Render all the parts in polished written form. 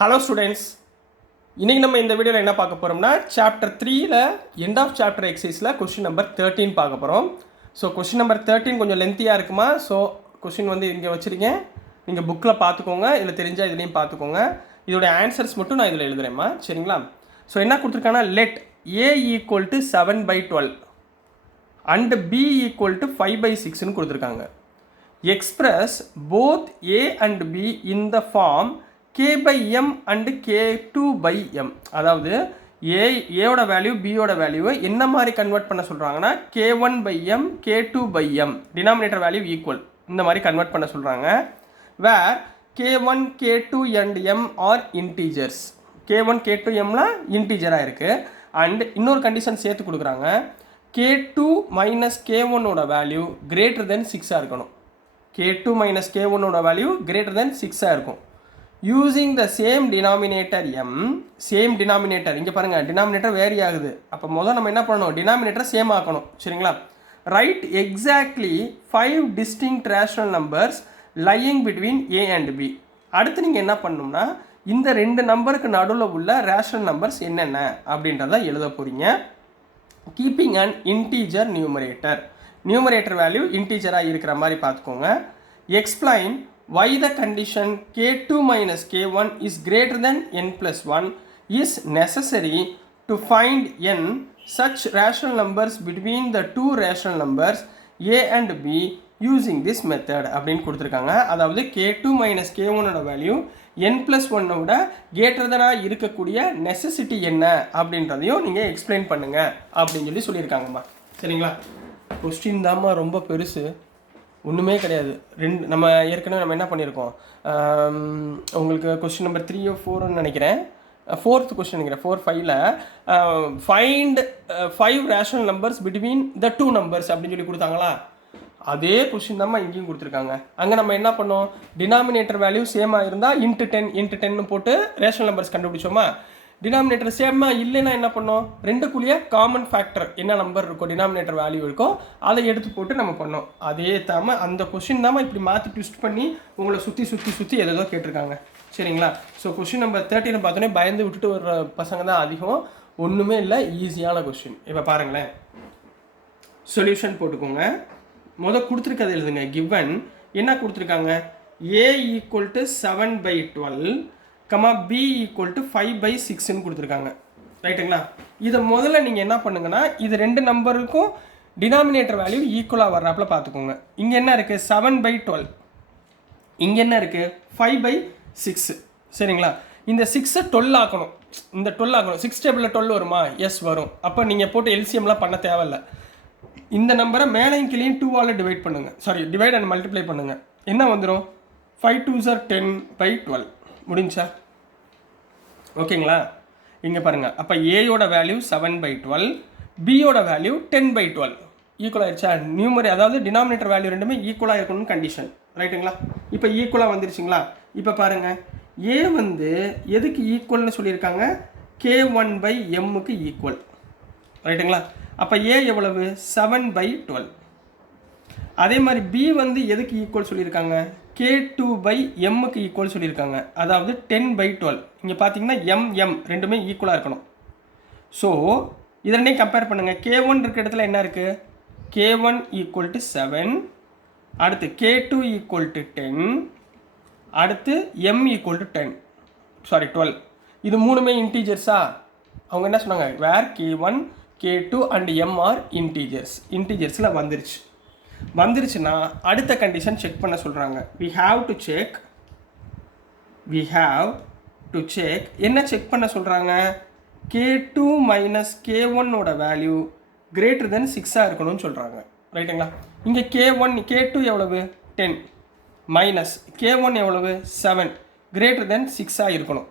Hello students, இன்றைக்கி நம்ம இந்த வீடியோவில் என்ன பார்க்க போகிறோம்னா சாப்டர் 3ல் எண்ட் ஆஃப் சாப்டர் எக்ஸசைஸில் கொஸ்டின் நம்பர் 13 பார்க்க போகிறோம். ஸோ கொஸ்டின் நம்பர் 13 கொஞ்சம் லென்த்தியாக இருக்குமா? ஸோ கொஸ்டின் வந்து இங்கே வச்சுருக்கேன், நீங்கள் புக்கில் பார்த்துக்கோங்க, இதில் தெரிஞ்சால் இதுலேயும் பார்த்துக்கோங்க. இதோடைய ஆன்சர்ஸ் மட்டும் நான் இதில் எழுதுறேம்மா, சரிங்களா? ஸோ என்ன கொடுத்துருக்காங்கன்னா, let a equal to 7/12 and b equal to 5/6ன்னு கொடுத்துருக்காங்க. Express both a and b in the form k/m and k2/m. அதாவது ஏயோட வேல்யூ பியோட வேல்யூவை என்ன மாதிரி கன்வெர்ட் பண்ண சொல்கிறாங்கன்னா k1/m k2/m denominator value equal இந்த மாதிரி கன்வெர்ட் பண்ண சொல்கிறாங்க. Where k1 k2 and m are integers. k1 k2 mலாம் இன்டீஜராக இருக்குது. அண்ட் இன்னொரு கண்டிஷன் சேர்த்து கொடுக்குறாங்க, k2 மைனஸ் k1ஓட வேல்யூ கிரேட்டர் தென் 6ஆக இருக்கணும். k2 மைனஸ் k1ஓட வேல்யூ கிரேட்டர் தென் 6ஆக இருக்கும். Using the same denominator M, same denominator இங்கே பாருங்கள், டினாமினேட்டர் வேரி ஆகுது. அப்போ முதல் நம்ம என்ன பண்ணணும், டினாமினேட்டர் சேம் ஆக்கணும், சரிங்களா? Right exactly 5 distinct rational numbers lying between A and B. அடுத்து நீங்கள் என்ன பண்ணணும்னா, இந்த ரெண்டு நம்பருக்கு நடுவில் உள்ள ரேஷனல் நம்பர்ஸ் என்னென்ன அப்படின்றத எழுத போகிறீங்க. Keeping and integer numerator, numerator value இன்டீஜராக இருக்கிற மாதிரி பார்த்துக்கோங்க. Explain why the condition k2 minus k1 is greater than n plus 1 is necessary to find n such rational numbers between the two rational numbers a and b using this method அப்படின்னு கொடுத்துருக்காங்க. அதாவது k2 minus k1ஓட value n plus 1ஓட greater than இருக்கக்கூடிய necessity என்ன அப்படின்றதையும் நீங்கள் explain பண்ணுங்க அப்படின்னு சொல்லியிருக்காங்கம்மா, சரிங்களா? கொஸ்டின் தாம்மா ரொம்ப பெருசு, ஒன்றுமே கிடையாது. நம்ம ஏற்கனவே நம்ம என்ன பண்ணியிருக்கோம், உங்களுக்கு கொஸ்டின் நம்பர் 3 or 4ன்னு நினைக்கிறேன், 4th கொஸ்டின் நினைக்கிறேன், 4-5ல் find 5 rational numbers between the 2 numbers அப்படின்னு சொல்லி கொடுத்தாங்களா? அதே கொஸ்டின் தான் இங்கேயும் கொடுத்துருக்காங்க. அங்கே நம்ம என்ன பண்ணோம், டினாமினேட்டர் வேல்யூ சேமாக இருந்தால் இன்ட்டு 10 போட்டு ரேஷனல் நம்பர்ஸ் கண்டுபிடிச்சோமா? டினாமினேட்டர் சேமாக இல்லைன்னா என்ன பண்ணோம், ரெண்டுக்குள்ளேயே காமன் ஃபேக்டர் என்ன நம்பர் இருக்கோ, டினாமினேட்டர் வேல்யூ இருக்கோ, அதை எடுத்து போட்டு நம்ம பண்ணோம். அதே அந்த கொஸ்டின் தான் இப்படி மாற்றி ட்விஸ்ட் பண்ணி உங்களை சுற்றி எதோ கேட்டிருக்காங்க, சரிங்களா? ஸோ கொஸ்டின் நம்பர் 13 பார்த்தோன்னே பயந்து விட்டுட்டு வர்ற பசங்க தான் அதிகம். ஒன்றுமே இல்லை, ஈஸியான கொஸ்டின். இப்போ பாருங்களேன், சொல்யூஷன் போட்டுக்கோங்க. கொடுத்துருக்கதை எழுதுங்க. கிவன் என்ன கொடுத்துருக்காங்க, a equal to 7/12 b equal to 5/6ன்னு கொடுத்துருக்காங்க, ரைட்டுங்களா? இதை முதல்ல நீங்கள் என்ன பண்ணுங்கன்னா, இது ரெண்டு நம்பருக்கும் டினாமினேட்டர் வேல்யூ ஈக்குவலாக வர்றாப்புல பார்த்துக்கோங்க. இங்கே என்ன இருக்குது, 7/12, இங்கே என்ன இருக்குது, 5/6, சரிங்களா? இந்த 6-ஐ 12 ஆக்கணும், இந்த 12 ஆக்கணும். 6 டேபிளில் 12 வருமா? எஸ் வரும். அப்போ நீங்கள் போட்டு எல்சிஎம்லாம் பண்ண தேவையில்லை. இந்த நம்பரை மேலையும் கீழையும் 2ஆல் டிவைட் பண்ணுங்கள், டிவைட் அண்ட் மல்டிப்ளை பண்ணுங்கள். என்ன வந்துடும், 5 2s are 10/12 முடிஞ்சா? ஓகேங்களா? இங்கே பாருங்கள், அப்போ ஏயோட வேல்யூ 7/12, பியோட வேல்யூ 10/12 ஈக்குவல் ஆயிடுச்சா? அதாவது டினாமினேட்டர் வேல்யூ ரெண்டுமே ஈக்குவலாக இருக்கணும்னு கண்டிஷன், ரைட்டுங்களா? இப்போ ஈக்குவலாக வந்துருச்சுங்களா? இப்போ பாருங்கள், ஏ வந்து எதுக்கு ஈக்குவல்னு சொல்லியிருக்காங்க, k1/mக்கு ஈக்குவல், ரைட்டுங்களா? அப்போ ஏ எவ்வளவு, 7/12. அதே மாதிரி பி வந்து எதுக்கு ஈக்குவல் சொல்லியிருக்காங்க, k2/mக்கு ஈக்குவல் சொல்லியிருக்காங்க, அதாவது 10/12. இங்கே பார்த்தீங்கன்னா m ரெண்டுமே ஈக்குவலாக இருக்கணும். ஸோ இதை ரெண்டையும் கம்பேர் பண்ணுங்கள். k1 இருக்கிற இடத்துல என்ன இருக்குது, k1 ஈக்குவல் டு 7, அடுத்து k2 ஈக்குவல் டு 10, அடுத்து m ஈக்குவல் டு 12. இது மூணுமே இன்டீஜர்ஸா? அவங்க என்ன சொன்னாங்க, where k1 k2 and m are இன்டீஜர்ஸில் வந்துருச்சுன்னா அடுத்த கண்டிஷன் செக் பண்ண சொல்கிறாங்க. we have to check என்ன செக் பண்ண சொல்கிறாங்க, k2 மைனஸ் k1ஓட வேல்யூ கிரேட்டர் தென் 6ஆக இருக்கணும்னு சொல்கிறாங்க, ரைட்டுங்களா? இங்கே k2 எவ்வளவு, 10 மைனஸ் k1 எவ்வளவு, 7 கிரேட்டர் தென் 6ஆக இருக்கணும்.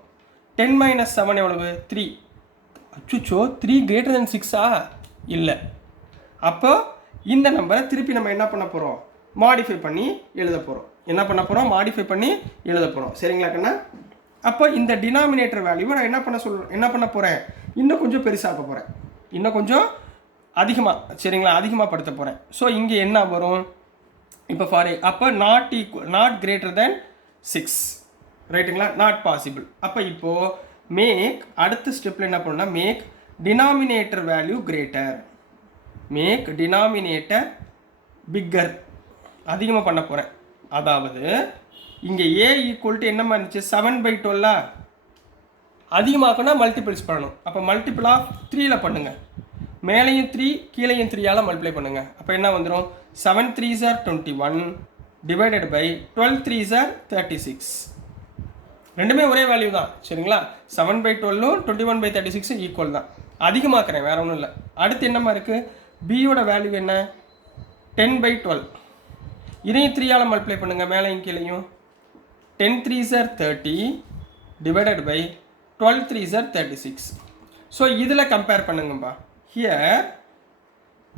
10 மைனஸ் 7 எவ்வளவு, 3. அச்சுச்சோ, 3 கிரேட்டர் தென் 6ஆ? இல்லை. அப்போ இந்த நம்பரை திருப்பி நம்ம என்ன பண்ண போகிறோம், மாடிஃபை பண்ணி எழுத போகிறோம். சரிங்களா கண்ணா? அப்போ இந்த டினாமினேட்டர் வேல்யூவை நான் என்ன பண்ண போகிறேன், இன்னும் கொஞ்சம் பெருசாக்க போகிறேன், இன்னும் கொஞ்சம் அதிகமாக, சரிங்களா, அதிகமாக படுத்த போகிறேன். ஸோ இங்கே என்ன வரும், இப்போ அப்போ நாட் கிரேட்டர் தென் 6, ரைட்டுங்களா? Not possible. அப்போ இப்போது மேக் அடுத்த ஸ்டெப்பில் என்ன பண்ணணும்னா make denominator value greater, make denominator bigger, அதிகமாக பண்ண போகிறேன். அதாவது இங்கே ஏ ஈக்குவல் டு என்னமா இருந்துச்சு 7/12, அதிகமாகனா மல்டிபிள்ஸ் பண்ணணும். அப்போ மல்டிபிள் ஆஃப் 3ல் பண்ணுங்கள், மேலேயும் 3 கீழேயும் 3ஆல் மல்டிப்ளை பண்ணுங்கள். அப்போ என்ன வந்துடும் 7 3s are 21 divided by 12 3s are 36. ரெண்டுமே ஒரே வேல்யூ தான் சரிங்களா? 7/12 21/36 ஈக்குவல் தான். அதிகமாக்குறேன், வேறு ஒன்றும் இல்லை. அடுத்து என்னமா இருக்குது, பியோட வேல்யூ என்ன 10/12, இதையும் 3ஆல் மல்டிப்ளை பண்ணுங்கள், மேலேயும் கீழேயும். 10 3s are 30 divided by 12 3s are 36. So இதில் கம்பேர் பண்ணுங்கப்பா. Here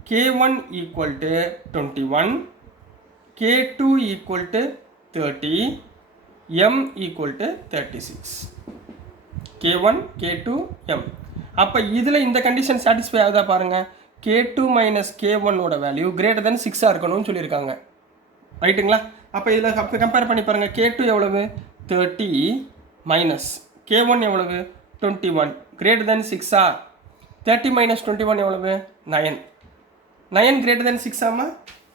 K1 equal to 21, K2 equal to 30, M equal to 36. K1, K2, M. அப்போ இதில் இந்த கண்டிஷன் சாட்டிஸ்ஃபை ஆகுதா பாருங்கள். K2 minus K1 ஓட வேல்யூ greater than 6 இருக்கணும்னு சொல்லியிருக்காங்க. ரைட்டுங்களா? அப்போ இதில் கம்பேர் பண்ணி பாருங்கள். K2 எவ்வளவு 30 மைனஸ் K1 எவ்வளவு 21, greater than 6. 30 minus 21 எவ்வளவு 9. 9 greater than 6 ஆமா?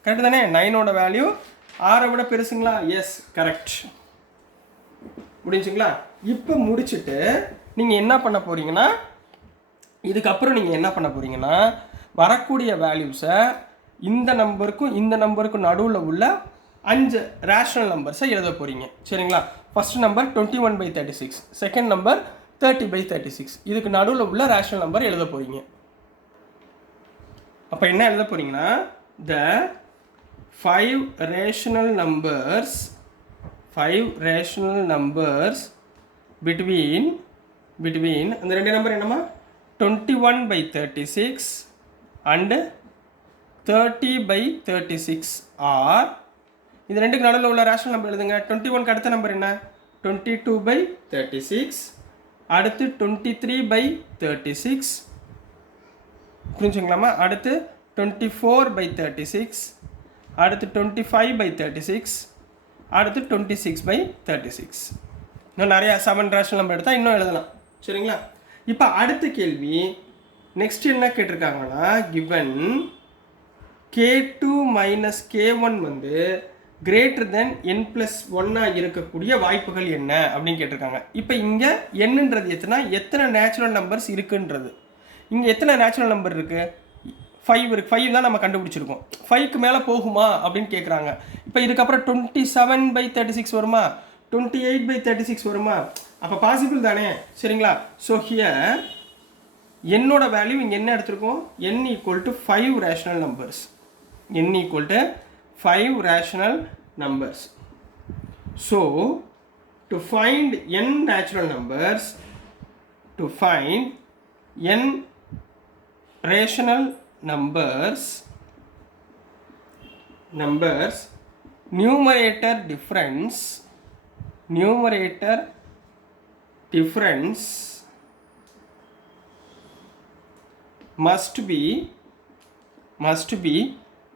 கரெக்ட் தானே? 9ஓட வேல்யூ 6 விட பெருசுங்களா? S, correct. முடிஞ்சுங்களா? இப்போ முடிச்சுட்டு நீங்கள் என்ன பண்ண போகிறீங்கன்னா, இதுக்கப்புறம் நீங்கள் என்ன பண்ண போகிறீங்கன்னா வரக்கூடிய வேல்யூஸை இந்த நம்பருக்கும் நடுவில் உள்ள 5 ரேஷனல் நம்பர்ஸை எழுத போகிறீங்க சரிங்களா? ஃபர்ஸ்ட் நம்பர் 21/36, செகண்ட் நம்பர் 30/36, இதுக்கு நடுவில் உள்ள ரேஷனல் நம்பர் எழுத போகிறீங்க. அப்போ என்ன எழுத போகிறீங்கன்னா the 5 rational numbers between அந்த ரெண்டு நம்பர் என்னமா 21/36 and 30/36 ஆர் இந்த ரெண்டுக்கு நடுவில் உள்ள ரேஷனல் நம்பர் எழுதுங்க. 21க்கு அடுத்த நம்பர் என்ன 22/36, அடுத்து 23/36, புரிஞ்சுங்களாமா? அடுத்து 24/36, அடுத்து 25/36, அடுத்து 26/36. இன்னும் நிறையா 7 ரேஷனல் நம்பர் எடுத்தால் இன்னும் எழுதலாம் சரிங்களா? இப்போ அடுத்த கேள்வி நெக்ஸ்ட் என்ன கேட்டிருக்காங்கன்னா, கிவன் K2 minus K1 வந்து greater than n+1 இருக்கக்கூடிய வாய்ப்புகள் என்ன அப்படின்னு கேட்டிருக்காங்க. இப்போ இங்கே என்னன்றது எத்தனை நேச்சுரல் நம்பர்ஸ் இருக்குன்றது. இங்கே எத்தனை நேச்சுரல் நம்பர் இருக்குது 5 இருக்குது. 5 தான் நம்ம கண்டுபிடிச்சிருக்கோம். 5க்கு மேலே போகுமா அப்படின்னு கேட்குறாங்க. இப்போ இதுக்கப்புறம் 27/36 வருமா, 28/36 வருமா? அப்போ பாசிபிள் தானே சரிங்களா? ஸோ ஹியர் என்னோட வேல்யூ இங்கே என்ன எடுத்திருக்கோம், n equal to 5 rational numbers. n equal to 5 rational numbers. So to find n natural numbers, to find n rational numbers, numerator difference must be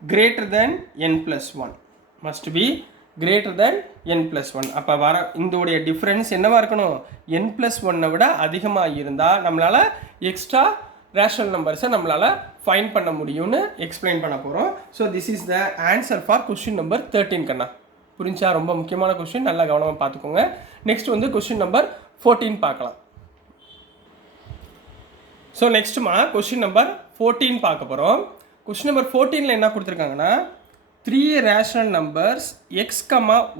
greater than n+1. must be greater than n+1. அப்போ வர இதோடைய difference என்னவா இருக்கணும், n+1 விட அதிகமாக இருந்தால் நம்மளால் extra rational நம்பர்ஸை நம்மளால் ஃபைண்ட் பண்ண முடியும்னு எக்ஸ்பிளைன் பண்ண போகிறோம். So this is the answer for question number 13 கண்ணா. புரிஞ்சா? ரொம்ப முக்கியமான கொஸ்டின், நல்லா கவனமாக பார்த்துக்கோங்க. நெக்ஸ்ட் வந்து கொஸ்டின் நம்பர் 14 பார்க்கலாம். ஸோ நெக்ஸ்ட்டுமா கொஸ்டின் நம்பர் 14 பார்க்க போகிறோம். கொஸ்டின் நம்பர் 14ல் என்ன கொடுத்துருக்காங்கன்னா 3 rational numbers x,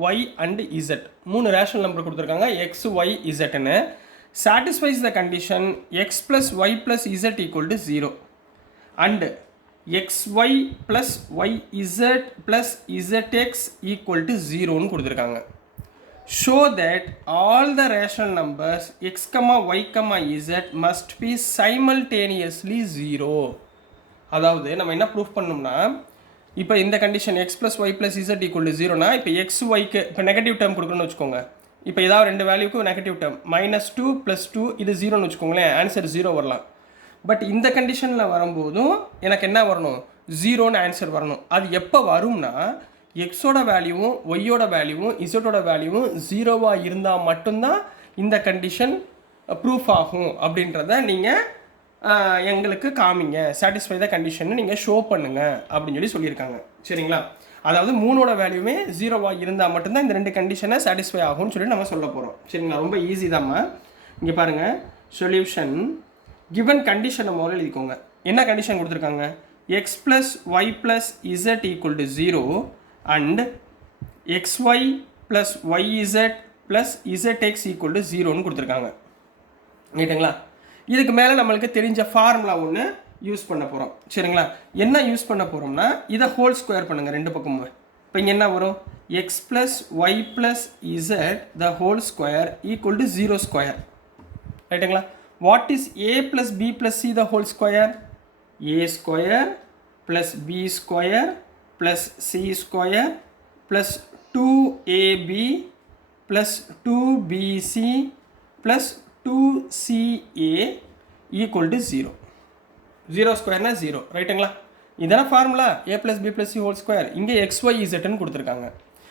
y and z. 3 rational number கொடுத்துருக்காங்க x, y, zன்னு. satisfies the condition x plus y plus z equal to 0 and xy plus yz plus zx equal to 0ன்னு கொடுத்துருக்காங்க. show that all the rational numbers x, y, z must be simultaneously 0. அதாவது நம்ம என்ன proof பண்ணோம்னா, இப்போ இந்த condition x plus y plus z equal to 0னா இப்போ x, yக்கு இப்போ negative term கொடுக்கணும்னு வச்சுக்கோங்க. இப்போ ஏதாவது ரெண்டு வேல்யூக்கு நெகட்டிவ் டேர்ம் -2 + 2 இது 0ன்னு வச்சுக்கோங்களேன், ஆன்சர் 0 வரலாம். பட் இந்த கண்டிஷனில் வரும்போதும் எனக்கு என்ன வரணும், 0ன்னு ஆன்சர் வரணும். அது எப்போ வரும்னா எக்ஸோட வேல்யூவும் ஒய்யோட வேல்யூவும் இசட்டோட வேல்யூவும் ஜீரோவாக இருந்தால் மட்டும்தான் இந்த கண்டிஷன் ப்ரூஃப் ஆகும் அப்படின்றத நீங்கள் எங்களுக்கு காமிங்க, சாட்டிஸ்ஃபை த கண்டிஷன் நீங்கள் ஷோ பண்ணுங்க அப்படின்னு சொல்லியிருக்காங்க. சரிங்களா? அதாவது 3ஓட வேல்யூமே ஜீரோவாக இருந்தால் மட்டும்தான் இந்த 2 கண்டிஷனை சாட்டிஸ்ஃபை ஆகும்னு சொல்லி நம்ம சொல்ல போகிறோம். சரிங்களா? ரொம்ப ஈஸி தான்மா. இங்கே பாருங்கள், சொல்யூஷன் கிவன் கண்டிஷனை முதல்ல எழுதிக்கோங்க. என்ன கண்டிஷன் கொடுத்துருக்காங்க? x + y + z = 0 and xy + yz + zx = 0ன்னு கொடுத்துருக்காங்க. ரைட்டுங்களா? இதுக்கு மேலே நம்மளுக்கு தெரிஞ்ச ஃபார்முலா ஒன்று யூஸ் பண்ண போகிறோம். சரிங்களா? என்ன யூஸ் பண்ண போகிறோம்னா இதை ஹோல் ஸ்கொயர் பண்ணுங்கள் ரெண்டு பக்கமும். இப்போ இங்கே என்ன வரும்? x + y + z the whole square = 0 square. ரைட்டுங்களா? What is a + b + c the whole square? a square + b square + c square + 2ab + 2bc + 2ca = 0. 0 ஸ்கொயர்னா 0. ரைட்டுங்களா? இதான formula a + b + c whole square. இங்கே xyzன்னு கொடுத்துருக்காங்க.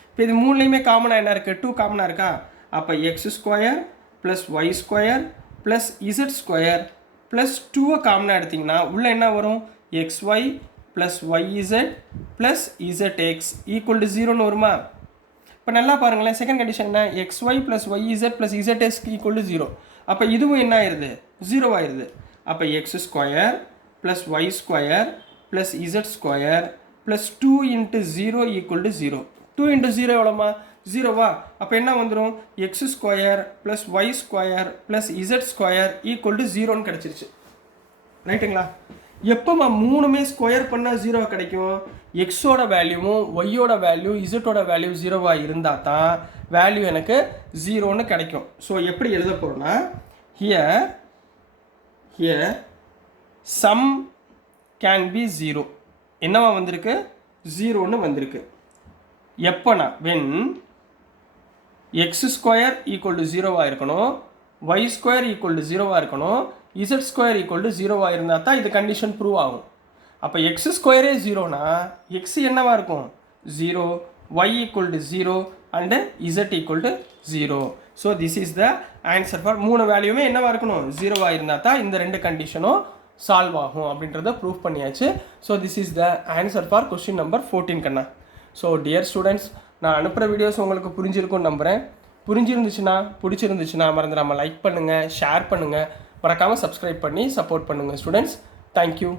இப்போ இது மூணுலேயுமே காமனாக என்ன இருக்குது? 2 காமனாக இருக்கா? அப்போ x square + y square + z square + 2 காமனாக எடுத்திங்கன்னா உள்ளே என்ன வரும்? xy + yz + zx = 0ன்னு வருமா? இப்போ நல்லா பாருங்களேன், செகண்ட் கண்டிஷன் என்ன? xy + yz + zx = 0. அப்போ இதுவும் என்ன ஆயிடுது? 0 ஆயிடுது. அப்போ x square + y square + z square + 2 × 0 = 0. 2 × 0 எவ்வளோமா? 0வா? அப்போ என்ன வந்துடும்? x square + y square + z square = 0ன்னு கிடச்சிருச்சு. ரைட்டுங்களா? எப்போம்மா மூணுமே ஸ்கொயர் பண்ணால் 0 கிடைக்கும்? எக்ஸோட வேல்யூவும் ஒய்யோட வேல்யூ இசட்டோட வேல்யூ 0வாக இருந்தால் தான் வேல்யூ எனக்கு 0ன்னு கிடைக்கும். ஸோ எப்படி எழுத போகிறோன்னா ஹியர் சம் கேன் பி 0. என்னவா வந்திருக்கு? 0ன்னு வந்திருக்கு. எப்போனா வென் x ஸ்கொயர் = 0வாக இருக்கணும், y ஸ்கொயர் = 0வாக இருக்கணும், z ஸ்கொயர் = 0வாக இருந்தால் தான் இது கண்டிஷன் ப்ரூவ் ஆகும். அப்போ x ஸ்கொயரே 0னா x என்னவா இருக்கும்? 0, y = 0 and z = 0. So this is the answer for மூணு வேல்யூமே என்னவா இருக்கணும்? 0வாக இருந்தால் தான் இந்த 2 கண்டிஷனும் சால்வ் ஆகும் அப்படின்றத ப்ரூவ் பண்ணியாச்சு. So this is the answer for question number 14 கண்ணா. ஸோ டியர் ஸ்டூடெண்ட்ஸ், நான் அனுப்புகிற வீடியோஸ் உங்களுக்கு புரிஞ்சிருக்கும்னு நம்புகிறேன். பிடிச்சிருந்துச்சுன்னா மறந்துடாமல் லைக் பண்ணுங்கள், ஷேர் பண்ணுங்கள், மறக்காமல் சப்ஸ்கிரைப் பண்ணி சப்போர்ட் பண்ணுங்கள் ஸ்டூடெண்ட்ஸ். தேங்க்யூ.